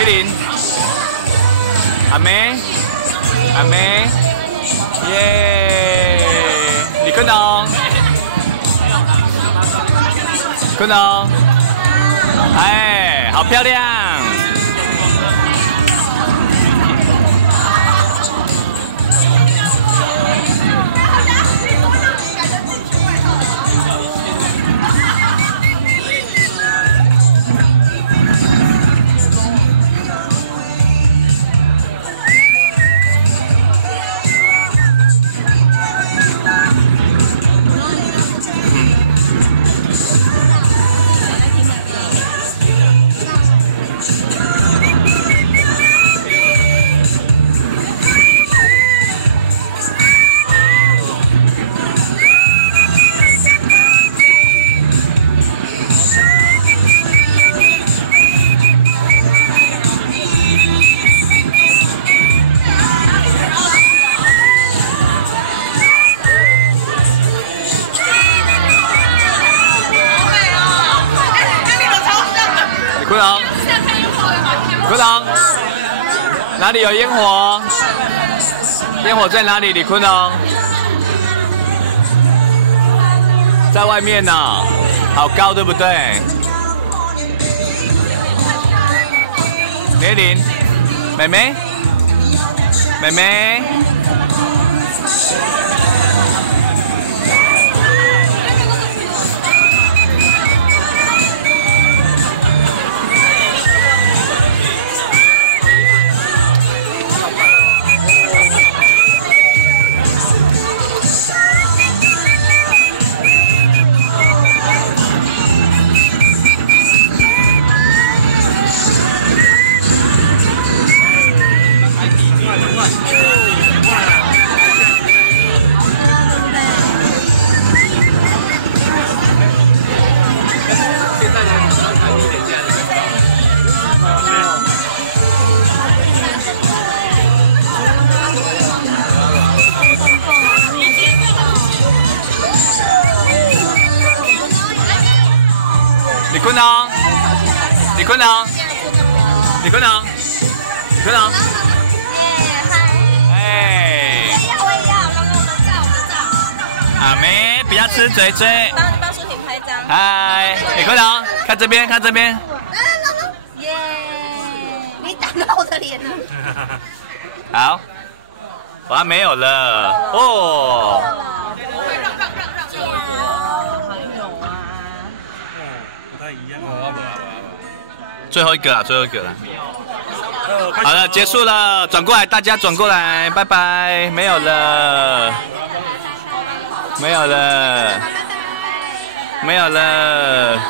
梅林，阿梅，阿梅，耶！李坤龙，坤龙，哎，好漂亮！ 坤龙，坤龙，哪里有烟火？烟火在哪里？李坤龙，在外面呢，好高，对不对？梅林，妹妹，妹妹。 李坤龙，李坤龙，李坤龙，李坤龙，哎，我也要，我们照。阿梅，不要吃嘴嘴。帮舒婷拍张。嗨，李坤龙，看这边，看这边。耶！你打到我的脸了。好，我还没有了哦。 最后一个了，最后一个了。好了，结束了，转过来，大家转过来，拜拜，没有了，没有了，没有了。